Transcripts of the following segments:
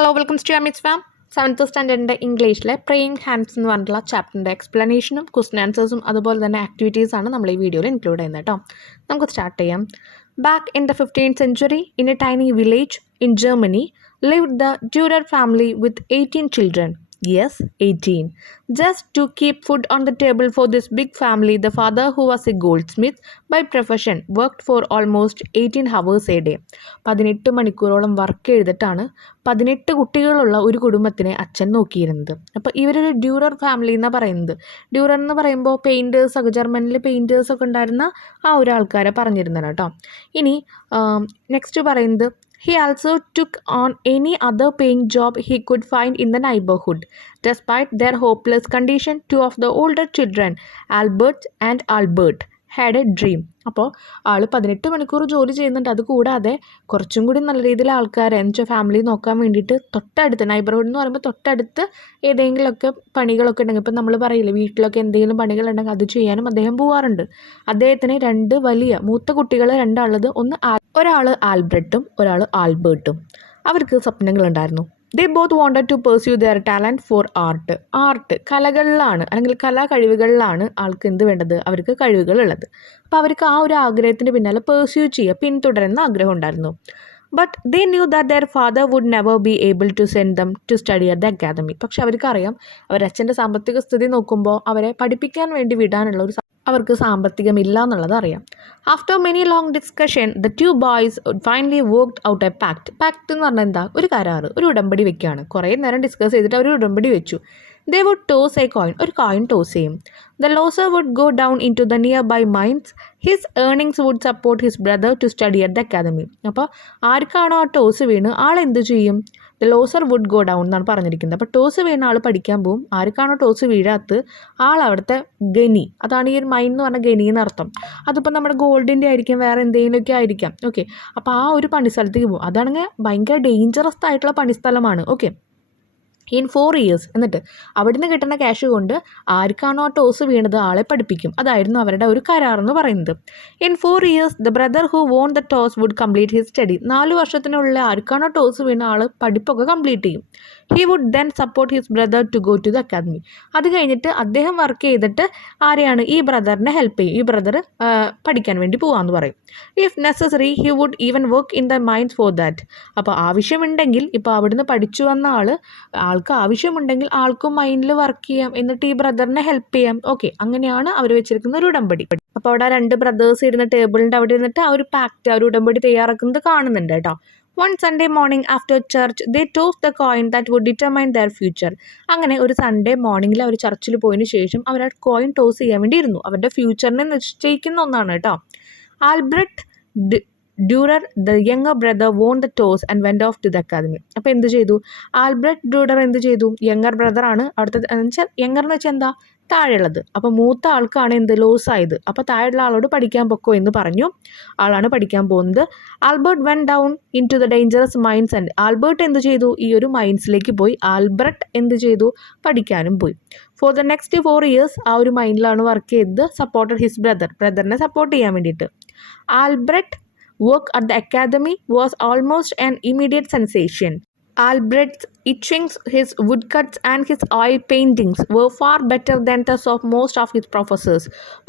Hello welcome to Amit's farm. 7th സ്റ്റാൻഡേർഡിൻ്റെ ഇംഗ്ലീഷിലെ praying hands എന്ന് പറഞ്ഞിട്ടുള്ള ചാപ്റ്ററിൻ്റെ എക്സ്പ്ലനേഷനും ക്വസ്റ്റൻ ആൻസേഴ്സും അതുപോലെ തന്നെ ആക്ടിവിറ്റീസാണ് നമ്മൾ ഈ വീഡിയോയിൽ ഇൻക്ലൂഡ് ചെയ്യുന്നത് കേട്ടോ. നമുക്ക് സ്റ്റാർട്ട് ചെയ്യാം. Back in the 15th century, in a tiny village in Germany, lived the Dürer family with 18 children. Yes, 18. Just to keep food on the table for this big family, the father, who was a goldsmith by profession, worked for almost 18 hours a day. 18 മണിക്കൂറോളം work ചെയ്തിട്ടാണ് 18 കുട്ടികളുള്ള ഒരു കുടുംബത്തിനെ അച്ഛൻ നോക്കിയിരുന്നത്. അപ്പോൾ ഇവരൊരു Dürer family എന്നാണ് പറയുന്നത്. ഡ്യൂറർ എന്ന് പറയുമ്പോൾ പെയിൻറ്റേഴ്സൊക്കെ, ജർമ്മനിൽ പെയിൻറ്റേഴ്സൊക്കെ ഉണ്ടായിരുന്ന ആ ഒരു ആൾക്കാരെ പറഞ്ഞിരുന്നത് കേട്ടോ. ഇനി നെക്സ്റ്റ് പറയുന്നത്, he also took on any other paying job he could find in the neighborhood. Despite their hopeless condition, two of the older children, Albert and Albert, had a dream. അപ്പോൾ ആൾ 18 മണിക്കൂർ ജോലി ചെയ്യുന്നുണ്ട്. അതുകൂടാതെ കുറച്ചും കൂടി നല്ല രീതിയിൽ ആൾക്കാരെ എന്നുവെച്ചാൽ ഫാമിലി നോക്കാൻ വേണ്ടിയിട്ട് തൊട്ടടുത്ത്, നൈബർഹുഡ് എന്ന് പറയുമ്പോൾ തൊട്ടടുത്ത് ഏതെങ്കിലുമൊക്കെ പണികളൊക്കെ ഉണ്ടെങ്കിൽ, ഇപ്പം നമ്മൾ പറയില്ലേ വീട്ടിലൊക്കെ എന്തെങ്കിലും പണികളുണ്ടെങ്കിൽ അത് ചെയ്യാനും അദ്ദേഹം പോവാറുണ്ട്. അദ്ദേഹത്തിന് രണ്ട് വലിയ മൂത്ത കുട്ടികൾ രണ്ടാളുള്ളത്, ഒരാൾ ആൽബ്രട്ടും ഒരാൾ ആൽബർട്ടും. അവർക്ക് സ്വപ്നങ്ങളുണ്ടായിരുന്നു. They both wanted to pursue their talent for art കലകളിലാണ് അല്ലെങ്കിൽ കലാകഴിവുകളിലാണ് ആൾക്ക് എന്ത് വേണ്ടത്, അവർക്ക് കഴിവുകളുള്ളത്. അപ്പോൾ അവർക്ക് ആ ഒരു ആഗ്രഹത്തിന് പിന്നാലെ പെർസ്യൂ ചെയ്യുക, പിന്തുടരുന്ന ആഗ്രഹം ഉണ്ടായിരുന്നു. But they knew that their father would never be able to send them to study at the academy. പക്ഷെ അവർക്കറിയാം അവരച്ഛൻ്റെ സാമ്പത്തിക സ്ഥിതി നോക്കുമ്പോൾ അവരെ പഠിപ്പിക്കാൻ വേണ്ടി വിടാനുള്ള അവർക്ക് സാമ്പത്തികമില്ല എന്നുള്ളത് അറിയാം. After many long discussion the two boys finally worked out a pact എന്ന് പറഞ്ഞാൽ എന്താ, ഒരു കരാറ്, ഒരു ഉടമ്പടി വെക്കുകയാണ്. കുറേ നേരം ഡിസ്കസ് ചെയ്തിട്ട് അവർ ഉടമ്പടി വെച്ചു. They would toss a coin, ഒരു കോയിൻ ടോസ് ചെയ്യും. The loser would go down into the nearby mines. His earnings would support his brother to study at the academy. അപ്പോൾ ആർക്കാണോ ആ ടോസ് വീണ് ആളെന്ത് ചെയ്യും, the loser would go down എന്നാണ് പറഞ്ഞിരിക്കുന്നത്. അപ്പോൾ ടോസ് വീണ ആൾ പഠിക്കാൻ പോകും. ആർക്കാണോ ടോസ് വീഴാത്ത് ആൾ അവിടുത്തെ ഗനി, അതാണ് ഈ ഒരു മൈൻ എന്ന് പറഞ്ഞ ഗനി എന്നർത്ഥം. അതിപ്പോൾ നമ്മുടെ ഗോൾഡിൻ്റെ ആയിരിക്കും, വേറെ എന്തെങ്കിലുമൊക്കെ ആയിരിക്കാം. ഓക്കെ, അപ്പോൾ ആ ഒരു പണിസ്ഥലത്തേക്ക് പോകും. അതാണെങ്കിൽ ഭയങ്കര ഡേഞ്ചറസ് ആയിട്ടുള്ള പണിസ്ഥലമാണ്. ഓക്കെ, ഇൻ 4 years എന്നിട്ട് അവിടുന്ന് കിട്ടുന്ന ക്യാഷ് കൊണ്ട് ആർക്കാണോ ആ ടോസ് വീണത് ആളെ പഠിപ്പിക്കും. അതായിരുന്നു അവരുടെ ഒരു കരാറെന്ന് പറയുന്നത്. In 4 years the brother who won the toss would complete his study. 4 വർഷത്തിനുള്ളിൽ ആർക്കാണോ ടോസ് വീണ ആൾ പഠിപ്പൊക്കെ കംപ്ലീറ്റ് ചെയ്യും. He would then support his brother to go to the academy. അത് കഴിഞ്ഞിട്ട് അദ്ദേഹം വർക്ക് ചെയ്തിട്ട് ആരെയാണ്, ഈ ബ്രദറിനെ ഹെൽപ്പ് ചെയ്യും. ഈ ബ്രദർ പഠിക്കാൻ വേണ്ടി പോകാമെന്ന് പറയും. If necessary he would even work in the mines for that. അപ്പോൾ ആവശ്യമുണ്ടെങ്കിൽ, ഇപ്പോൾ അവിടുന്ന് പഠിച്ചു വന്ന ആൾക്ക് ആവശ്യമുണ്ടെങ്കിൽ ആൾക്കും മൈൻഡിൽ വർക്ക് ചെയ്യാം, എന്നിട്ട് ഈ ബ്രദറിനെ ഹെൽപ്പ് ചെയ്യാം. ഓക്കെ, അങ്ങനെയാണ് അവർ വെച്ചിരിക്കുന്ന ഒരു ഉടമ്പടി. അപ്പോൾ അവിടെ 2 ബ്രദേഴ്സ് ഇരുന്ന ടേബിളിൻ്റെ അവിടെ ഇരുന്നിട്ട് ആ ഒരു പാക്ട്, ആ ഒരു ഉടമ്പടി തയ്യാറാക്കുന്നത് കാണുന്നുണ്ട് കേട്ടോ. One Sunday morning after church, they tossed the coin that would determine their future. അങ്ങനെ ഒരു സൺഡേ മോർണിംഗിൽ അവർ ചർച്ചിൽ പോയതിനു ശേഷം അവർ ആ കോയിൻ ടോസ് ചെയ്യാൻ വേണ്ടി ഇരുന്നു. അവരുടെ ഫ്യൂച്ചറിനെ നിശ്ചയിക്കുന്ന ഒന്നാണ് കേട്ടോ. Albrecht Durer the younger brother won the toss and went off to the academy. അപ്പോൾ എന്ത് ചെയ്തു, ആൽബ്രട്ട് ഡ്യൂറർ എന്ത് ചെയ്തു, യങ്ങർ ബ്രദറാണ് അവിടുത്തെ, വെച്ചാൽ യങ്ങർ എന്ന് വെച്ചാൽ എന്താ, താഴെയുള്ളത്. അപ്പോൾ മൂത്ത ആൾക്കാണ് എന്ത്, ലോസ് ആയത്. അപ്പോൾ താഴെയുള്ള ആളോട് പഠിക്കാൻ പൊക്കോ എന്ന് പറഞ്ഞു. ആളാണ് പഠിക്കാൻ പോകുന്നത്. Albert went down into the dangerous mines and Albert എന്ത് ചെയ്തു, ഈ ഒരു മൈൻസിലേക്ക് പോയി. ആൽബ്രട്ട് എന്ത് ചെയ്തു, പഠിക്കാനും പോയി. ഫോർ ദ നെക്സ്റ്റ് 4 years ആ ഒരു മൈൻഡിലാണ് വർക്ക് ചെയ്തത്. സപ്പോർട്ടഡ് ഹിസ് ബ്രദറിനെ സപ്പോർട്ട് ചെയ്യാൻ വേണ്ടിയിട്ട്. Albert work at the academy was almost an immediate sensation. Albert's etchings, his woodcuts and his oil paintings were far better than those of most of his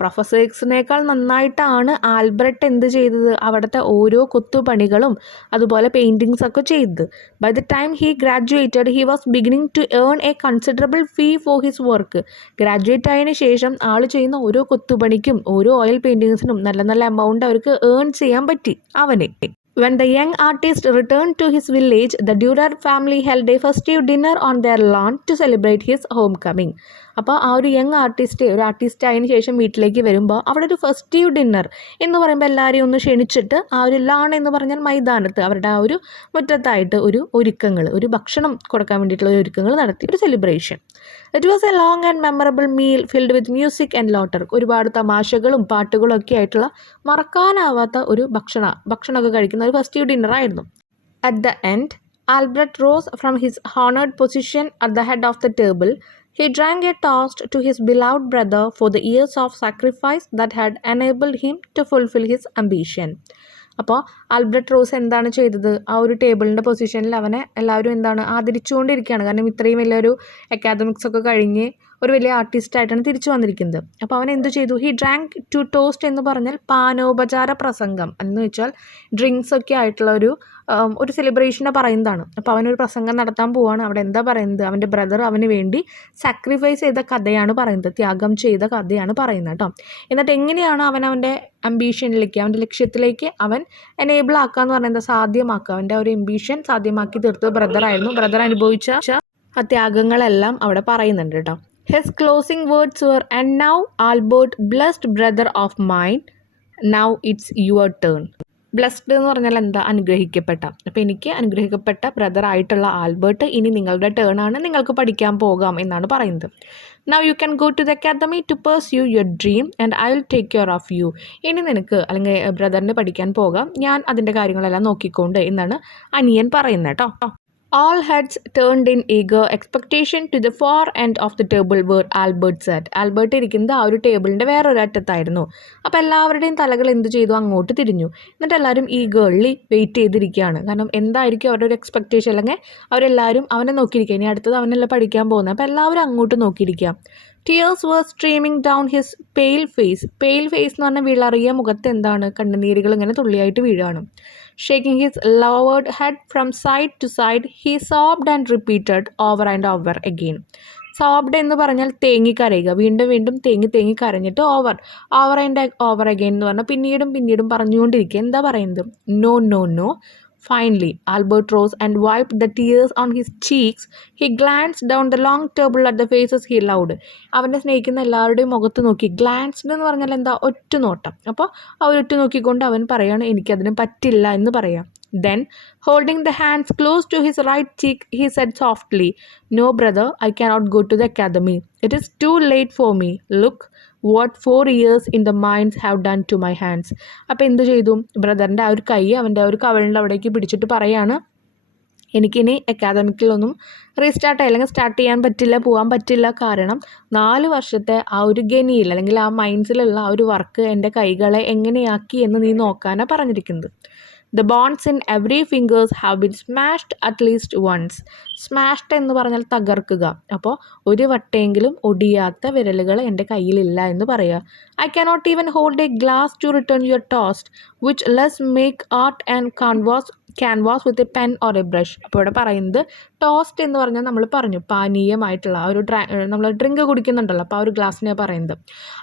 പ്രൊഫസേഴ്സിനേക്കാൾ നന്നായിട്ടാണ് Albrecht എന്ത് ചെയ്തത്, അവിടുത്തെ ഓരോ കൊത്തുപണികളും അതുപോലെ പെയിൻറ്റിങ്സ് ഒക്കെ ചെയ്തത്. By the time he graduated he was beginning to earn a considerable fee for his work. Graduate ആയതിനു ശേഷം ആൾ ചെയ്യുന്ന ഓരോ കൊത്തുപണിക്കും ഓരോ ഓയിൽ പെയിൻറ്റിങ്സിനും നല്ല നല്ല എമൗണ്ട് അവർക്ക് ഏൺ ചെയ്യാൻ പറ്റി അവന്. When the young artist returned to his village, the Dürer family held a festive dinner on their lawn to celebrate his homecoming. അപ്പോൾ ആ ഒരു യങ് ആർട്ടിസ്റ്റ് ആയതിനു ശേഷം വീട്ടിലേക്ക് വരുമ്പോൾ അവിടെ ഒരു ഫെസ്റ്റീവ് ഡിന്നർ എന്ന് പറയുമ്പോൾ എല്ലാവരെയും ഒന്ന് ക്ഷണിച്ചിട്ട് ആ ഒരു ലാൺ എന്ന് പറഞ്ഞാൽ മൈതാനത്ത് അവരുടെ ആ ഒരു മുറ്റത്തായിട്ട് ഒരു ഭക്ഷണം കൊടുക്കാൻ വേണ്ടിയിട്ടുള്ള ഒരുക്കങ്ങൾ നടത്തി, ഒരു celebration. It was a long and memorable meal filled with music and laughter. ഒരുപാട് തമാശകളും പാട്ടുകളും ഒക്കെ ആയിട്ടുള്ള മറക്കാനാവാത്ത ഒരു ഭക്ഷണമൊക്കെ കഴിക്കുന്ന ഒരു ഫെസ്റ്റീവ് ഡിന്നർ ആയിരുന്നു. At the end Albert rose from his honored position at the head of the table. He drank a toast to his beloved brother for the years of sacrifice that had enabled him to fulfill his ambition. അപ്പോൾ Albert rose എന്താണ് ചെയ്തത്, ആ ഒരു ടേബിളിൻ്റെ പൊസിഷനിൽ അവനെ എല്ലാവരും എന്താണ് ആദരിച്ചുകൊണ്ടിരിക്കുകയാണ്. കാരണം ഇത്രയും വലിയൊരു അക്കാദമിക്സ് ഒക്കെ കഴിഞ്ഞ് ഒരു വലിയ ആർട്ടിസ്റ്റായിട്ടാണ് തിരിച്ചു വന്നിരിക്കുന്നത്. അപ്പോൾ അവൻ എന്ത് ചെയ്തു, ഹി ഡ്രാങ്ക് ടു ടോസ്റ്റ് എന്ന് പറഞ്ഞാൽ പാനോപചാര പ്രസംഗം എന്ന് വെച്ചാൽ ഡ്രിങ്ക്സ് ഒക്കെ ആയിട്ടുള്ള ഒരു സെലിബ്രേഷനെ പറയുന്നതാണ്. അപ്പോൾ അവനൊരു പ്രസംഗം നടത്താൻ പോവാണ്. അവിടെ എന്താ പറയുന്നത്, അവൻ്റെ ബ്രദർ അവന് വേണ്ടി സാക്രിഫൈസ് ചെയ്ത കഥയാണ് പറയുന്നത്, ത്യാഗം ചെയ്ത കഥയാണ് പറയുന്നത് കേട്ടോ. എന്നിട്ട് എങ്ങനെയാണ് അവൻ്റെ അംബീഷനിലേക്ക്, അവൻ്റെ ലക്ഷ്യത്തിലേക്ക് അവൻ എനേബിൾ ആക്കുക എന്ന് പറയുന്നത്, സാധ്യമാക്കുക, അവൻ്റെ ഒരു അംബീഷൻ സാധ്യമാക്കി തീർത്തത് ബ്രദറായിരുന്നു. ബ്രദർ അനുഭവിച്ച ആ ത്യാഗങ്ങളെല്ലാം അവിടെ പറയുന്നുണ്ട് കേട്ടോ. His closing words were, "And now, Albert, blessed brother of mine, now it's your turn." Blessed എന്ന് പറഞ്ഞാൽ എന്താ, അനുഗ്രഹിക്കപ്പെട്ട. അപ്പോൾ എനിക്ക് അനുഗ്രഹിക്കപ്പെട്ട ബ്രദർ ആയിട്ടുള്ള ആൽബർട്ട്, ഇനി നിങ്ങളുടെ ടേൺ ആണ്, നിങ്ങൾക്ക് പഠിക്കാൻ പോകാം എന്നാണ് പറയുന്നത്. Now you can go to the academy to pursue your dream and I will take care of you. ഇനി നിനക്ക് അല്ലെങ്കിൽ ബ്രദറിന് പഠിക്കാൻ പോകാം, ഞാൻ അതിൻ്റെ കാര്യങ്ങളെല്ലാം നോക്കിക്കൊണ്ട് എന്നാണ് അനിയൻ പറയുന്നത് കേട്ടോ. All heads turned in eager expectation to the far end of the table where Albert sat. Albert ഇരിക്കുന്നത് ആ ഒരു ടേബിളിൻ്റെ വേറൊരറ്റത്തായിരുന്നു. അപ്പോൾ എല്ലാവരുടെയും തലകൾ എന്ത് ചെയ്തു, അങ്ങോട്ട് തിരിഞ്ഞു. എന്നിട്ട് എല്ലാവരും ഈഗേർലി വെയിറ്റ് ചെയ്തിരിക്കുകയാണ്. കാരണം എന്തായിരിക്കും അവരുടെ ഒരു എക്സ്പെക്റ്റേഷൻ, അല്ലെങ്കിൽ അവരെല്ലാവരും അവനെ നോക്കിയിരിക്കുക, ഇനി അടുത്തത് അവനല്ല പഠിക്കാൻ പോകുന്നത്. അപ്പോൾ എല്ലാവരും അങ്ങോട്ട് നോക്കിയിരിക്കുക. Tears were streaming down his pale face. Pale face എന്ന് പറഞ്ഞാൽ വിളറിയ മുഖത്ത് എന്താണ്, കണ്ണുനീരുകൾ ഇങ്ങനെ തുള്ളിയായിട്ട് വീഴാണ്. Shaking his lowered head from side to side, he sobbed and repeated over and over again. സോബ്ഡ് എന്ന് പറഞ്ഞാൽ തേങ്ങിക്കരയുക, വീണ്ടും വീണ്ടും തേങ്ങി കരഞ്ഞിട്ട് ഓവർ ആൻഡ് ഓവർ അഗെയിൻ എന്ന് പറഞ്ഞാൽ പിന്നീടും പറഞ്ഞുകൊണ്ടിരിക്കുക. എന്താ പറയുന്നത്, no no no. Finally, Albert rose and wiped the tears on his cheeks. He glanced down the long table at the faces he loved. അവനെ സ്നേഹിക്കുന്ന എല്ലാവരുടെയും മുഖത്ത് നോക്കി. ഗ്ലാൻസ്ഡ് എന്ന് പറഞ്ഞാൽ എന്താ, ഒറ്റുനോട്ടം. അപ്പോൾ ആ ഒറ്റ നോക്കിക്കൊണ്ട് അവൻ പറയാണ്, എനിക്കതിന് പറ്റില്ല എന്ന് പറയാം. Then, holding the hands close to his right cheek, he said softly, "No, brother, I cannot go to the academy. It is too late for me. Look what 4 years in the mines have done to my hands." അപ്പോൾ എന്ത് ചെയ്തു, ബ്രദറിൻ്റെ ആ ഒരു കൈ അവൻ്റെ ആ ഒരു കവളിൻ്റെ അവിടേക്ക് പിടിച്ചിട്ട് പറയാണ്, എനിക്കിനി അക്കാദമിക്കിലൊന്നും റീസ്റ്റാർട്ട് അല്ലെങ്കിൽ സ്റ്റാർട്ട് ചെയ്യാൻ പറ്റില്ല, പോകാൻ പറ്റില്ല. കാരണം 4 വർഷത്തെ ആ ഒരു ഗനിയിൽ അല്ലെങ്കിൽ ആ മൈൻഡ്സിലുള്ള ആ ഒരു വർക്ക് എൻ്റെ കൈകളെ എങ്ങനെയാക്കി എന്ന് നീ നോക്കാനാണ് പറഞ്ഞിരിക്കുന്നത്. The bonds in every fingers have been smashed at least once. Smashed എന്ന് പറഞ്ഞാൽ തകർക്കുക. അപ്പോൾ ഒരു വട്ടെങ്കിലും ഒടിയാത്ത വിരലുകൾ എൻ്റെ കയ്യിലില്ല എന്ന് പറയുക. I cannot even hold a glass to return your toast, which less make art and canvas with a pen or a brush. അപ്പോൾ ഇവിടെ പറയുന്നത് ടോസ്റ്റ് എന്ന് പറഞ്ഞാൽ നമ്മൾ പറഞ്ഞു പാനീയമായിട്ടുള്ള ആ ഒരു നമ്മൾ ഡ്രിങ്ക് കുടിക്കുന്നുണ്ടല്ലോ, അപ്പോൾ ആ ഒരു ഗ്ലാസ്സിനെ പറയുന്നത്.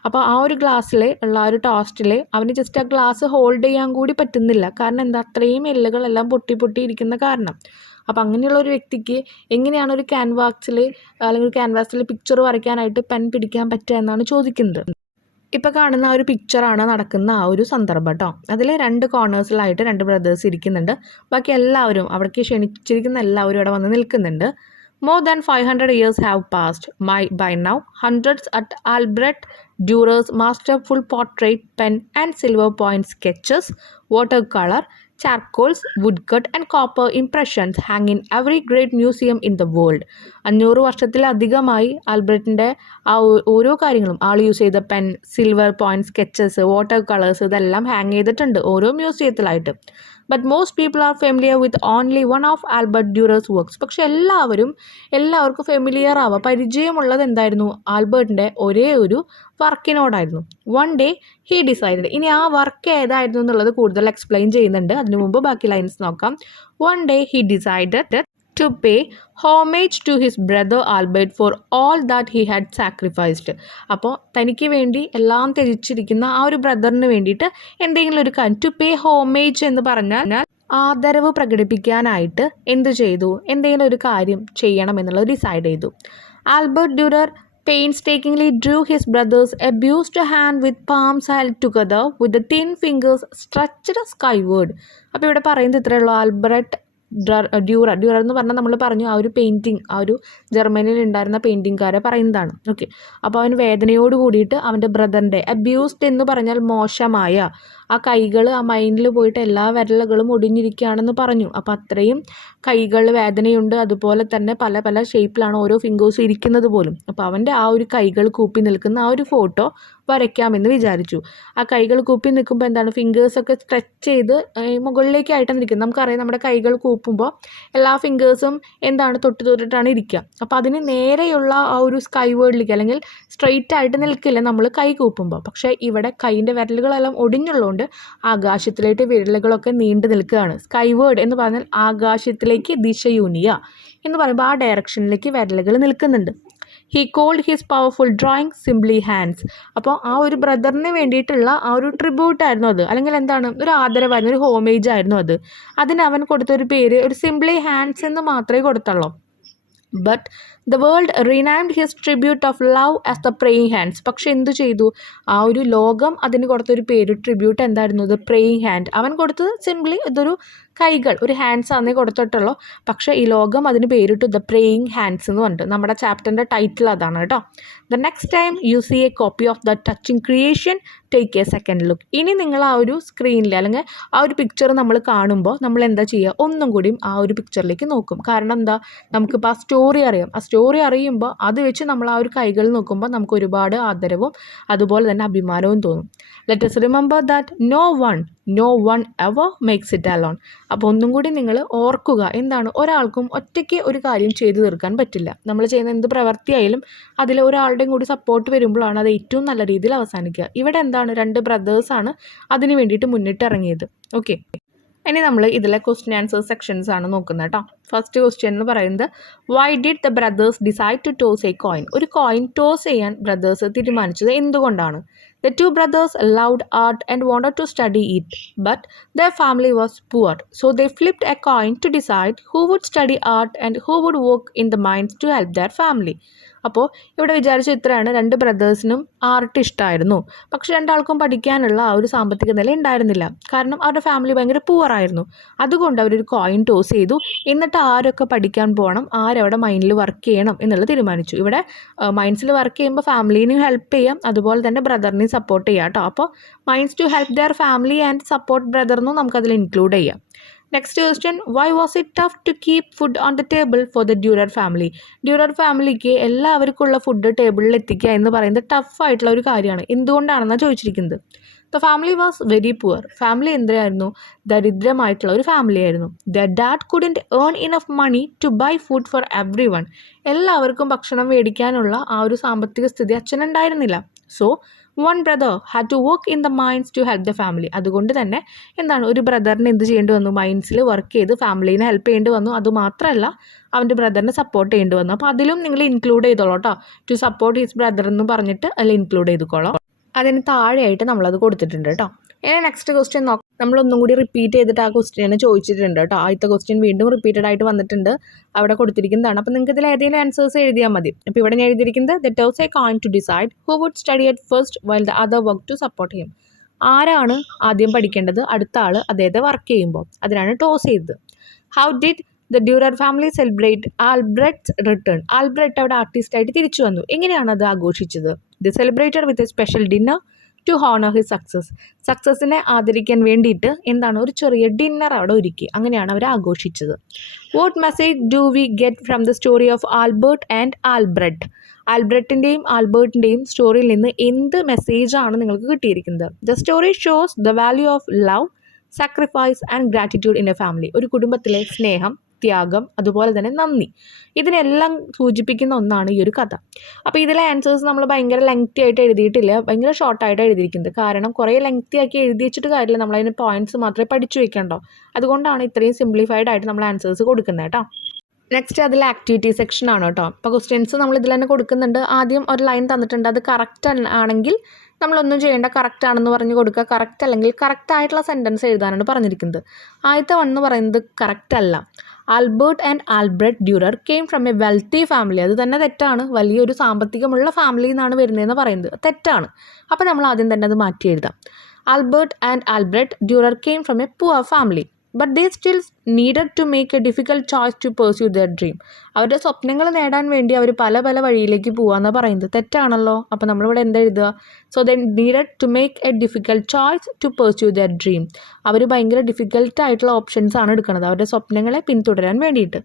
അപ്പോൾ ആ ഒരു ഗ്ലാസ്സിൽ ഉള്ള ആ ഒരു ടോസ്റ്റിൽ അവന് ജസ്റ്റ് ആ ഗ്ലാസ് ഹോൾഡ് ചെയ്യാൻ കൂടി പറ്റുന്നില്ല. കാരണം എന്താ, അത്രയും എല്ലുകളെല്ലാം പൊട്ടി ഇരിക്കുന്ന കാരണം. അപ്പോൾ അങ്ങനെയുള്ള ഒരു വ്യക്തിക്ക് എങ്ങനെയാണ് ഒരു ക്യാൻവാസിൽ പിക്ചർ വരയ്ക്കാനായിട്ട് പെൻ പിടിക്കാൻ പറ്റുക എന്നാണ് ചോദിക്കുന്നത്. ഇപ്പോൾ കാണുന്ന ആ ഒരു പിക്ചറാണ് നടക്കുന്ന ആ ഒരു സന്ദർഭം കേട്ടോ. അതിൽ 2 കോർണേഴ്സിലായിട്ട് 2 ബ്രദേഴ്സ് ഇരിക്കുന്നുണ്ട്. ബാക്കി എല്ലാവരും അവിടേക്ക് ക്ഷണിച്ചിരിക്കുന്ന എല്ലാവരും ഇവിടെ വന്ന് നിൽക്കുന്നുണ്ട്. More than 500 years have passed. By now, hundreds at Albert Durer's masterful portrait pen and silver point sketches, watercolor, charcoals, woodcut and copper impressions hang in every great museum in the world. 500 വർഷത്തിലധികമായി ആൽബർട്ടിൻ്റെ ആ ഓരോ കാര്യങ്ങളും, ആൾ use ചെയ്ത pen, silver point sketches, water colours ഇതെല്ലാം hang ചെയ്തിട്ടുണ്ട് ഓരോ മ്യൂസിയത്തിലായിട്ട്. But most people are familiar with only one of Albert Durer's works. പക്ഷെ എല്ലാവർക്കും ഫെമിലിയർ ആവുക, പരിചയമുള്ളത് എന്തായിരുന്നു, ആൽബർട്ടിൻ്റെ ഒരേ ഒരു വർക്കിനോടായിരുന്നു. One day he decided. ഇനി ആ വർക്ക് ഏതായിരുന്നു എന്നുള്ളത് കൂടുതൽ എക്സ്പ്ലെയിൻ ചെയ്യുന്നുണ്ട്. അതിനു മുമ്പ് ബാക്കി ലൈൻസ് നോക്കാം. One day he decided to pay homage to his brother Albert for all that he had sacrificed. അപ്പോൾ തനിക്ക് വേണ്ടി എല്ലാം ത്യജിച്ചിരിക്കുന്ന ആ ഒരു ബ്രദറിന് വേണ്ടിയിട്ട് എന്തെങ്കിലും ഒരു കാര്യം, ടു പേ ഹോമേജ് എന്ന് പറഞ്ഞാൽ ആദരവ് പ്രകടിപ്പിക്കാനായിട്ട് എന്ത് ചെയ്തു, എന്തെങ്കിലും ഒരു കാര്യം ചെയ്യണം എന്നുള്ളത് ഡിസൈഡ് ചെയ്തു. Albert Dürer painstakingly drew his brother's abused hand with palms held together with the thin fingers stretched skyward. അപ്പോൾ ഇവിടെ പറയുന്നത് ഇത്രയേ ഉള്ളൂ. ആൽബർട്ട് ഡ്യൂറർ എന്ന് പറഞ്ഞാൽ നമ്മൾ പറഞ്ഞു ആ ഒരു പെയിൻറ്റിങ്, ആ ഒരു ജർമ്മനിയിൽ ഉണ്ടായിരുന്ന പെയിൻറ്റിങ്കാരെ പറയുന്നതാണ്. ഓക്കെ, അപ്പോൾ അവൻ വേദനയോട് കൂടിയിട്ട് അവൻ്റെ ബ്രദറിൻ്റെ, അബ്യൂസ്ഡ് എന്ന് പറഞ്ഞാൽ മോശമായ, ആ കൈകൾ ആ മൈൻഡിൽ പോയിട്ട് എല്ലാ വിരലുകളും ഒടിഞ്ഞിരിക്കുകയാണെന്ന് പറഞ്ഞു. അപ്പോൾ അത്രയും കൈകൾ വേദനയുണ്ട്, അതുപോലെ തന്നെ പല പല ഷേപ്പിലാണ് ഓരോ ഫിംഗേഴ്സും ഇരിക്കുന്നത് പോലും. അപ്പോൾ അവൻ്റെ ആ ഒരു കൈകൾ കൂപ്പി നിൽക്കുന്ന ആ ഒരു ഫോട്ടോ വരയ്ക്കാമെന്ന് വിചാരിച്ചു. ആ കൈകൾ കൂപ്പി നിൽക്കുമ്പോൾ എന്താണ്, ഫിംഗേഴ്സൊക്കെ സ്ട്രെച്ച് ചെയ്ത് മുകളിലേക്കായിട്ടാണ് ഇരിക്കുന്നത്. നമുക്കറിയാം നമ്മുടെ കൈകൾ കൂപ്പുമ്പോൾ എല്ലാ ഫിംഗേഴ്സും എന്താണ് തൊട്ടിട്ടാണ് ഇരിക്കുക. അപ്പോൾ അതിന് നേരെയുള്ള ആ ഒരു സ്കൈ വേർഡിലേക്ക് അല്ലെങ്കിൽ സ്ട്രെയിറ്റ് ആയിട്ട് നിൽക്കില്ല നമ്മൾ കൈ കൂപ്പുമ്പോൾ. പക്ഷേ ഇവിടെ കൈയിൻ്റെ വിരലുകളെല്ലാം ഒടിഞ്ഞുള്ളതുകൊണ്ട് ആകാശത്തിലേക്ക് വിരലുകളൊക്കെ നീണ്ടു നിൽക്കുകയാണ്. സ്കൈ വേർഡ് എന്ന് പറഞ്ഞാൽ ആകാശത്തിലേക്ക് ദിശയൂനിയ എന്ന് പറയുമ്പോൾ ആ ഡയറക്ഷനിലേക്ക് വിരലുകൾ നിൽക്കുന്നുണ്ട്. He called his powerful drawing simply hands. അപ്പോൾ ആ ഒരു ബ്രദറിന് വേണ്ടിയിട്ടുള്ള ആ ഒരു ട്രിബ്യൂട്ടായിരുന്നു അത്, അല്ലെങ്കിൽ എന്താണ്, ഒരു ആദരവായിരുന്നു, ഒരു ഹോമേജ് ആയിരുന്നു അത്. അതിന് അവൻ കൊടുത്തൊരു പേര് ഒരു സിംപ്ലി ഹാൻഡ്സ് എന്ന് മാത്രമേ കൊടുത്തുള്ളൂ. But the world renamed his tribute of love as the praying hands. പക്ഷെ എന്തു ചെയ്തു, ആ ഒരു ലോകം അതിന് കൊടുത്തൊരു പേര് ട്രിബ്യൂട്ട് എന്തായിരുന്നു, ദ പ്രേയിങ് ഹാൻഡ്. അവൻ കൊടുത്തത് സിംപ്ലി ഇതൊരു കൈകൾ, ഒരു ഹാൻഡ്സ് ആണെന്നേ കൊടുത്തിട്ടുള്ളൂ. പക്ഷേ ഈ ലോകം അതിന് പേരിട്ടു ദ പ്രേയിങ് ഹാൻഡ്സ് എന്ന് പറഞ്ഞിട്ട്. നമ്മുടെ ചാപ്റ്ററിൻ്റെ ടൈറ്റിൽ അതാണ് കേട്ടോ. The next time you see a copy of the touching creation take a second look. ഇനി നിങ്ങൾ ആ ഒരു സ്ക്രീനിൽ അല്ലെങ്കിൽ ആ ഒരു പിക്ചർ നമ്മൾ കാണുമ്പോൾ നമ്മൾ എന്താ ചെയ്യുക, ഒന്നും കൂടിയും ആ ഒരു പിക്ചറിലേക്ക് നോക്കും. കാരണം എന്താ, നമുക്കിപ്പോൾ ആ സ്റ്റോറി അറിയാം. ആ സ്റ്റോറി അറിയുമ്പോൾ അത് വെച്ച് നമ്മൾ ആ ഒരു കൈകൾ നോക്കുമ്പോൾ നമുക്ക് ഒരുപാട് ആദരവും അതുപോലെ തന്നെ അഭിമാനവും തോന്നും. Let us remember that no one ever makes it alone. അപ്പോൾ ഒന്നും കൂടി നിങ്ങൾ ഓർക്കുക, എന്താണ്, ഒരാൾക്കും ഒറ്റയ്ക്ക് ഒരു കാര്യം ചെയ്തു തീർക്കാൻ പറ്റില്ല. നമ്മൾ ചെയ്യുന്ന എന്ത് പ്രവൃത്തിയായാലും അതിൽ ഒരാളുടെയും കൂടി സപ്പോർട്ട് വരുമ്പോഴാണ് അത് ഏറ്റവും നല്ല രീതിയിൽ അവസാനിക്കുക. ഇവിടെ എന്താണ്, 2 ബ്രദേഴ്സാണ് അതിന് വേണ്ടിയിട്ട് മുന്നിട്ടിറങ്ങിയത്. ഓക്കെ, ഇനി നമ്മൾ ഇതിലെ ക്വസ്റ്റ്യൻ ആൻസർ സെക്ഷൻസ് ആണ് നോക്കുന്നത് കേട്ടോ. ഫസ്റ്റ് ക്വസ്റ്റ്യൻ എന്ന് പറയുന്നത്, why did the brothers decide to toss a coin. ഒരു കോയിൻ ടോസ് ചെയ്യാൻ ബ്രദേഴ്സ് തീരുമാനിച്ചത് എന്തുകൊണ്ടാണ്? The 2 brothers loved art and wanted to study it, but their family was poor, so they flipped a coin to decide who would study art and who would work in the mines to help their family. അപ്പോൾ ഇവിടെ വിചാരിച്ച ഇത്രയാണ്, 2 ബ്രദേഴ്സിനും art ഇഷ്ടമായിരുന്നു, പക്ഷെ 2 ആൾക്കും പഠിക്കാനുള്ള ആ ഒരു സാമ്പത്തിക നില ഉണ്ടായിരുന്നില്ല. കാരണം അവരുടെ ഫാമിലി ഭയങ്കര പൂവറായിരുന്നു. അതുകൊണ്ട് അവരൊരു കോയിൻ ടോസ് ചെയ്തു. എന്നിട്ട് ആരൊക്കെ പഠിക്കാൻ പോകണം, ആരവിടെ മൈൻഡിൽ വർക്ക് ചെയ്യണം എന്നുള്ളത് തീരുമാനിച്ചു. ഇവിടെ മൈൻഡ്സിൽ വർക്ക് ചെയ്യുമ്പോൾ ഫാമിലീനെയും ഹെൽപ്പ് ചെയ്യാം, അതുപോലെ തന്നെ ബ്രദറിനെയും സപ്പോർട്ട് ചെയ്യാം കേട്ടോ. അപ്പോൾ mines to help their family and support ബ്രദറിനും നമുക്കതിൽ ഇൻക്ലൂഡ് ചെയ്യാം. Next question, why was it tough to keep food on the table for the Durer family. Durer ഫാമിലിക്ക് എല്ലാവർക്കുള്ള ഫുഡ് ടേബിളിൽ എത്തിക്കുക എന്ന് പറയുന്നത് ടഫായിട്ടുള്ള ഒരു കാര്യമാണ്. എന്തുകൊണ്ടാണെന്നാണ് ചോദിച്ചിരിക്കുന്നത്. The family was very poor. Family എന്തായിരുന്നു, ദരിദ്രമായിട്ടുള്ള ഒരു ഫാമിലി ആയിരുന്നു. The dad couldn't earn enough money to buy food for everyone. എല്ലാവർക്കും ഭക്ഷണം മേടിക്കാനുള്ള ആ ഒരു സാമ്പത്തിക സ്ഥിതി അച്ഛനുണ്ടായിരുന്നില്ല. So one brother had to work in the mines to help the family. അതുകൊണ്ട് തന്നെ എന്താണ്, ഒരു ബ്രദറിന് എന്ത് ചെയ്യേണ്ടി വന്നു, മൈൻസിൽ വർക്ക് ചെയ്ത് ഫാമിലീനെ ഹെൽപ്പ് ചെയ്യേണ്ടി വന്നു. അതുമാത്രമല്ല അവൻ്റെ ബ്രദറിനെ സപ്പോർട്ട് ചെയ്യേണ്ടി വന്നു. അപ്പോൾ അതിലും നിങ്ങൾ ഇൻക്ലൂഡ് ചെയ്തോളൂ കേട്ടോ. ടു സപ്പോർട്ട് ഹിസ് ബ്രദർ എന്ന് പറഞ്ഞിട്ട് അതിൽ ഇൻക്ലൂഡ് ചെയ്തുകൊള്ളാം. അതിന് താഴെയായിട്ട് നമ്മളത് കൊടുത്തിട്ടുണ്ട് കേട്ടോ. ഇനി നെക്സ്റ്റ് ക്വസ്റ്റ്യൻ നോക്കാം. നമ്മളൊന്നും കൂടി റിപ്പീറ്റ് ചെയ്തിട്ട് ആ ക്വസ്റ്റ്യനെ ചോദിച്ചിട്ടുണ്ട് കേട്ടോ. ആദ്യത്തെ ക്വസ്റ്റ്യൻ വീണ്ടും റിപ്പീറ്റഡ് ആയിട്ട് വന്നിട്ടുണ്ട്, അവിടെ കൊടുത്തിരിക്കുന്നതാണ്. അപ്പോൾ നിങ്ങൾക്ക് ഇതിൽ ഏതെങ്കിലും ആൻസേഴ്സ് എഴുതിയാൽ മതി. അപ്പോൾ ഇവിടെ ഞാൻ എഴുതിയിരിക്കുന്നത്, the toss a coin to decide who would study at first while the other work to support him. ആരാണ് ആദ്യം പഠിക്കേണ്ടത്, അടുത്ത ആൾ അദ്ദേഹത്തെ വർക്ക് ചെയ്യുമ്പോൾ, അതിനാണ് ടോസ് ചെയ്തത്. How did the Durer family celebrate Albrecht's return. Albrecht അവിടെ ആർട്ടിസ്റ്റായിട്ട് തിരിച്ചു വന്നു. എങ്ങനെയാണ് അത് ആഘോഷിച്ചത്? The celebrated with a special dinner to honour his success. സക്സസിനെ ആദരിക്കാൻ വേണ്ടിയിട്ട് എന്താണ്, ഒരു ചെറിയ ഡിന്നർ അവിടെ ഒരുക്കി. അങ്ങനെയാണ് അവർ ആഘോഷിച്ചത്. What message do we get from the story of Albert and Albrecht. ആൽബ്രറ്റിൻ്റെയും ആൽബർട്ടിൻ്റെയും സ്റ്റോറിയിൽ നിന്ന് എന്ത് മെസ്സേജാണ് നിങ്ങൾക്ക് കിട്ടിയിരിക്കുന്നത്? The story shows the value of love, sacrifice and gratitude in a family. ഒരു കുടുംബത്തിലെ സ്നേഹം, ത്യാഗം, അതുപോലെ തന്നെ നന്ദി, ഇതിനെല്ലാം സൂചിപ്പിക്കുന്ന ഒന്നാണ് ഈ ഒരു കഥ. അപ്പോൾ ഇതിലെ ആൻസേഴ്സ് നമ്മൾ ഭയങ്കര ലെങ്തി ആയിട്ട് എഴുതിയിട്ടില്ല, ഭയങ്കര ഷോർട്ടായിട്ട് എഴുതിയിരിക്കുന്നത്. കാരണം കുറേ ലെങ്തി ആക്കി എഴുതി വെച്ചിട്ട് കാര്യമില്ല, നമ്മളതിന് പോയിന്റ്സ് മാത്രമേ പഠിച്ചു വെക്കണ്ടോ. അതുകൊണ്ടാണ് ഇത്രയും സിംപ്ലിഫൈഡ് ആയിട്ട് നമ്മൾ ആൻസേഴ്സ് കൊടുക്കുന്നത് കേട്ടോ. നെക്സ്റ്റ് അതിൽ ആക്ടിവിറ്റി സെക്ഷൻ ആണ് കേട്ടോ. അപ്പോൾ ക്വസ്റ്റ്യൻസ് നമ്മൾ ഇതിൽ തന്നെ കൊടുക്കുന്നുണ്ട്. ആദ്യം ഒരു ലൈൻ തന്നിട്ടുണ്ട്, അത് കറക്റ്റ് ആണെങ്കിൽ നമ്മളൊന്നും ചെയ്യേണ്ട, കറക്റ്റ് ആണെന്ന് പറഞ്ഞ് കൊടുക്കുക. കറക്റ്റ് അല്ലെങ്കിൽ കറക്റ്റ് ആയിട്ടുള്ള സെൻറ്റൻസ് എഴുതാനാണ് പറഞ്ഞിരിക്കുന്നത്. ആദ്യത്തെ വൺ എന്ന് പറയുന്നത് കറക്റ്റ് അല്ല. Albert and Albrecht Durer came from a wealthy family. അത് തന്നെ തെറ്റാണ്. വലിയൊരു സാമ്പത്തികമുള്ള ഫാമിലിയിൽ നിന്നാണ് വരുന്നതെന്ന് പറയുന്നത് തെറ്റാണ്. അപ്പോൾ നമ്മൾ ആദ്യം തന്നെ അത് മാറ്റി എഴുതാം. Albert and Albrecht Durer came from a poor family. But they still needed to make a difficult choice to pursue their dream. അവരുടെ സ്വപ്നങ്ങൾ നേടാൻ വേണ്ടി അവർ പല പല വഴിയിലേക്ക് പോകാമെന്നാണ് പറയുന്നത്. തെറ്റാണല്ലോ. അപ്പോൾ നമ്മളിവിടെ എന്താ എഴുതുക? So they needed to make a difficult choice to pursue their dream. അവർ ഭയങ്കര ഡിഫിക്കൽട്ട് ആയിട്ടുള്ള ഓപ്ഷൻസ് ആണ് എടുക്കുന്നത് അവരുടെ സ്വപ്നങ്ങളെ പിന്തുടരാൻ വേണ്ടിയിട്ട്.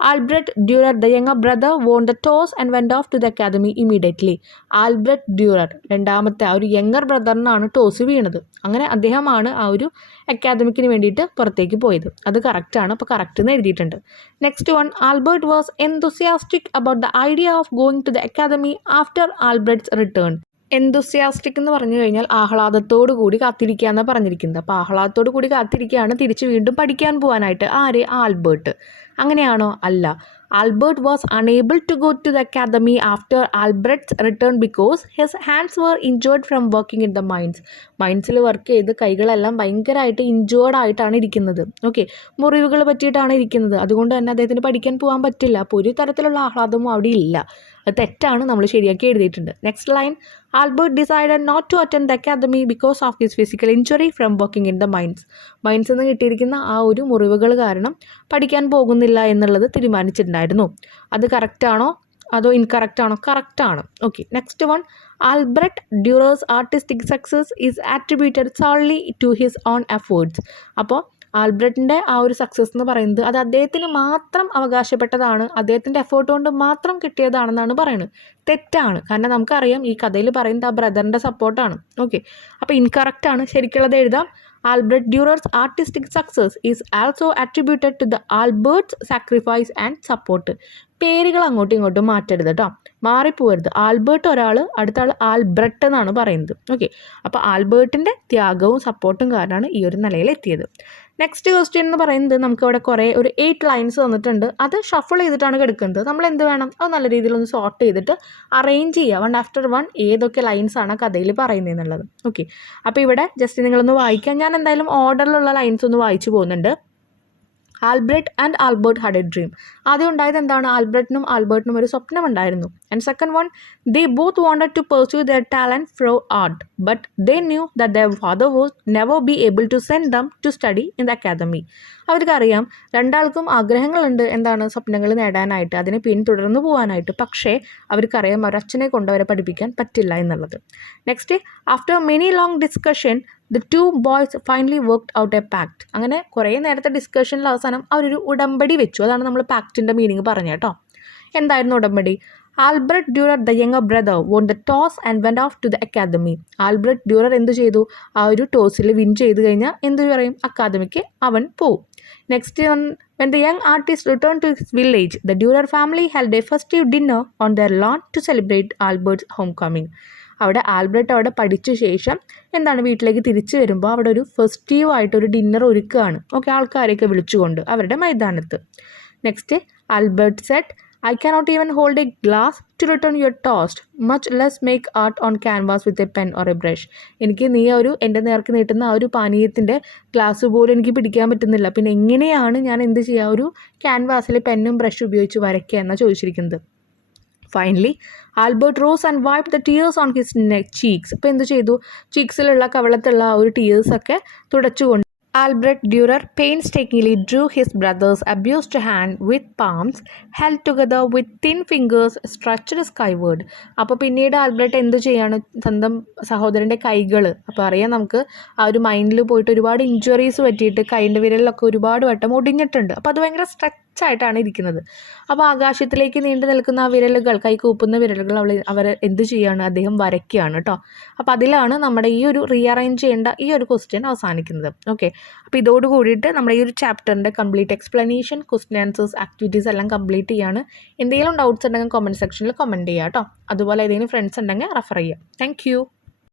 Albrecht Dürer, the younger brother, won the toss and went off to the academy immediately. Albrecht Durer രണ്ടാമത്തെ ആ ഒരു യങ്ങർ ബ്രദറിനാണ് ടോസ് വീണത്. അങ്ങനെ അദ്ദേഹമാണ് ആ ഒരു അക്കാദമിക്കിന് വേണ്ടിയിട്ട് പുറത്തേക്ക് പോയത്. അത് കറക്റ്റാണ്. അപ്പോൾ കറക്റ്റ് എന്ന് എഴുതിയിട്ടുണ്ട്. Next one, Albert was enthusiastic about the idea of going to the academy after Albrecht's return. Enthusiastic എന്ന് പറഞ്ഞു കഴിഞ്ഞാൽ ആഹ്ലാദത്തോടു കൂടി കാത്തിരിക്കുക എന്നാണ് പറഞ്ഞിരിക്കുന്നത്. അപ്പോൾ ആഹ്ലാദത്തോടു കൂടി കാത്തിരിക്കുകയാണ് തിരിച്ച് വീണ്ടും പഠിക്കാൻ പോകാനായിട്ട്. ആര്? ആൽബർട്ട്. അങ്ങനെയാണോ? അല്ല. Albert was unable to go to the academy after Albrecht's return because his hands were injured from working in the mines. മൈൻസിൽ വർക്ക് ചെയ്ത് കൈകളെല്ലാം ഭയങ്കരമായിട്ട് ഇഞ്ചേർഡ് ആയിട്ടാണ് ഇരിക്കുന്നത്. ഓക്കെ, മുറിവുകൾ പറ്റിയിട്ടാണ് ഇരിക്കുന്നത്. അതുകൊണ്ട് തന്നെ അദ്ദേഹത്തിന് പഠിക്കാൻ പോകാൻ പറ്റില്ല. അപ്പോൾ ഒരു തരത്തിലുള്ള ആഹ്ലാദമോ അവിടെ ഇല്ല. അത് തെറ്റാണ്. നമ്മൾ ശരിയാക്കി എഴുതിയിട്ടുണ്ട്. Next line, Albert decided not to attend the academy because of his physical injury from working in the mines. മൈൻസിൽ നിന്ന് കിട്ടിയിരിക്കുന്ന ആ ഒരു മുറിവുകൾ കാരണം പഠിക്കാൻ പോകുന്നില്ല എന്നുള്ളത് തീരുമാനിച്ചിട്ടുണ്ടായിരുന്നു. അത് കറക്റ്റാണോ അതോ ഇൻകറക്റ്റ് ആണോ? കറക്റ്റാണ്. Okay, next one, Albrecht Durer's artistic success is attributed solely to his own efforts. അപ്പോൾ ആൽബ്രറ്റിൻ്റെ ആ ഒരു സക്സസ് എന്ന് പറയുന്നത് അത് അദ്ദേഹത്തിന് മാത്രം അവകാശപ്പെട്ടതാണ്, അദ്ദേഹത്തിൻ്റെ എഫേർട്ട് കൊണ്ട് മാത്രം കിട്ടിയതാണെന്നാണ് പറയുന്നത്. തെറ്റാണ്. കാരണം നമുക്കറിയാം ഈ കഥയിൽ പറയുന്നത് ആ ബ്രദറിൻ്റെ സപ്പോർട്ടാണ്. ഓക്കെ, അപ്പോൾ ഇൻകറക്റ്റാണ്. ശരിക്കുള്ളത് എഴുതാം. Albrecht Durer's artistic success is also attributed to the Albert's sacrifice and support. പേരുകൾ അങ്ങോട്ടും ഇങ്ങോട്ടും മാറ്റരുത് കേട്ടോ, മാറിപ്പോകരുത്. ആൽബർട്ട് ഒരാൾ, അടുത്ത ആൾ ആൽബ്രട്ട് എന്നാണ് പറയുന്നത്. ഓക്കെ, അപ്പോൾ ആൽബർട്ടിൻ്റെ ത്യാഗവും സപ്പോർട്ടും കാരണമാണ് ഈ ഒരു നിലയിലെത്തിയത്. നെക്സ്റ്റ് ക്വസ്റ്റ്യൻ എന്ന് പറയുന്നത് നമുക്കിവിടെ ഒരു 8 ലൈൻസ് തന്നിട്ടുണ്ട്. അത് ഷഫിൾ ചെയ്തിട്ടാണ് കിടക്കുന്നത്. നമ്മൾ എന്ത് വേണം? അത് നല്ല രീതിയിൽ ഒന്ന് സോർട്ട് ചെയ്തിട്ട് അറേഞ്ച് ചെയ്യുക, വൺ ആഫ്റ്റർ വൺ ഏതൊക്കെ ലൈൻസാണ് കഥയിൽ പറയുന്നത് എന്നുള്ളത്. ഓക്കെ, അപ്പോൾ ഇവിടെ ജസ്റ്റ് നിങ്ങളൊന്ന് വായിക്കാം. ഞാൻ എന്തായാലും ഓർഡറിലുള്ള ലൈൻസ് ഒന്ന് വായിച്ചു പോകുന്നുണ്ട്. Albrecht and Albert had a dream. ആദ്യം ഉണ്ടായത് എന്താണ്? ആൽബ്രറ്റിനും ആൽബർട്ടിനും ഒരു സ്വപ്നം ഉണ്ടായിരുന്നു. And second one, they both wanted to pursue their talent for art but they knew that their father was never be able to send them to study in the academy. അവർക്കറിയാം രണ്ടാൾക്കും ആഗ്രഹങ്ങളുണ്ട്, എന്താണ്? സ്വപ്നങ്ങൾ നേടാനായിട്ട്, അതിനെ പിന്തുടർന്നു പോകാനായിട്ട്. പക്ഷേ അവർക്കറിയാം അവരുടെ അച്ഛനെ കൊണ്ട് അവരെ പഠിപ്പിക്കാൻ പറ്റില്ല എന്നുള്ളത്. Next, after many long discussion the two boys finally worked out a pact. അങ്ങനെ കുറേ നേരത്തെ ഡിസ്കഷനിൽ അവസാനം അവരൊരു ഉടമ്പടി വെച്ചു. അതാണ് നമ്മൾ പാക്റ്റിൻ്റെ മീനിങ് പറഞ്ഞത് കേട്ടോ. എന്തായിരുന്നു ഉടമ്പടി? Albrecht Durer the younger brother won the toss and went off to the academy. Albrecht Durer എന്ത് ചെയ്തു? ആ ഒരു ടോസിൽ വിൻ ചെയ്ത് കഴിഞ്ഞാൽ എന്ത് പറയും? അക്കാദമിക്ക് അവൻ പോവും. Next, when the young artist returned to his village, the Dürer family held a festive dinner on their lawn to celebrate Albert's homecoming. അവിടെ ആൽബ്രട്ട് അവിടെ പഠിച്ച ശേഷം എന്താണ് വീട്ടിലേക്ക് തിരിച്ചു വരുമ്പോൾ അവിടെ ഒരു ഫെസ്റ്റീവായിട്ടൊരു ഡിന്നർ ഒരുക്കുകയാണ്. ഓക്കെ, ആൾക്കാരെയൊക്കെ വിളിച്ചുകൊണ്ട് അവരുടെ മൈതാനത്ത്. Next, Albert said, I cannot even hold a glass to return your toast, much less make art on canvas with a pen or a brush. എനിക്ക് നീ എൻ്റെ നേർക്ക് നീട്ടുന്ന ആ ഒരു പാനീയത്തിൻ്റെ ഗ്ലാസ് പോലും എനിക്ക് പിടിക്കാൻ പറ്റുന്നില്ല. പിന്നെ എങ്ങനെയാണ് ഞാൻ എന്ത് ചെയ്യുക? ഒരു ക്യാൻവാസിൽ പെന്നും ബ്രഷ് ഉപയോഗിച്ച് വരയ്ക്കുക എന്നാണ് ചോദിച്ചിരിക്കുന്നത്. Finally Albert rose and wipe the tears on his cheeks. അപ്പോൾ എന്ത് ചെയ്തു? ചീക്സിലുള്ള കവളത്തുള്ള ആ ഒരു ടീയേഴ്സൊക്കെ തുടച്ചുകൊണ്ട് Albert Dürer painstakingly drew his brother's abused hand with palms held together with thin fingers stretched skyward. അപ്പോൾ പിന്നീട് ആൽബ്രട്ട് എന്ത് ചെയ്യാണ്? സ്വന്തം സഹോദരൻ്റെ കൈകൾ, അപ്പോൾ അറിയാം നമുക്ക് ആ ഒരു മൈൻഡിൽ പോയിട്ട് ഒരുപാട് ഇഞ്ചുറീസ് പറ്റിയിട്ട് കൈൻ്റെ വിരലിലൊക്കെ ഒരുപാട് വട്ടം ഒടിഞ്ഞിട്ടുണ്ട്. അപ്പോൾ അത് ഭയങ്കര സ്ട്രെച്ചായിട്ടാണ് ഇരിക്കുന്നത്. അപ്പോൾ ആകാശത്തിലേക്ക് നീണ്ടു നിൽക്കുന്ന ആ വിരലുകൾ, കൈ കൂപ്പുന്ന വിരലുകൾ അവർ എന്ത് ചെയ്യാണ്? അദ്ദേഹം വരയ്ക്കുകയാണ് കേട്ടോ. അപ്പോൾ അതിലാണ് നമ്മുടെ ഈ ഒരു റീഅറേഞ്ച് ചെയ്യേണ്ട ഈ ഒരു ക്വസ്റ്റ്യൻ അവസാനിക്കുന്നത്. ഓക്കെ, അപ്പോൾ ഇതോട് കൂടിയിട്ട് നമ്മുടെ ഈ ഒരു ചാപ്റ്ററിൻ്റെ complete explanation, question answers, activities എല്ലാം കംപ്ലീറ്റ് ചെയ്യാണ്. എന്തെങ്കിലും ഡൗട്ട്സ് ഉണ്ടെങ്കിൽ കമൻറ്റ് സെക്ഷനിൽ കമൻറ്റ് ചെയ്യുക കേട്ടോ. അതുപോലെ ഏതെങ്കിലും ഫ്രണ്ട്സ് ഉണ്ടെങ്കിൽ റെഫർ ചെയ്യുക. താങ്ക്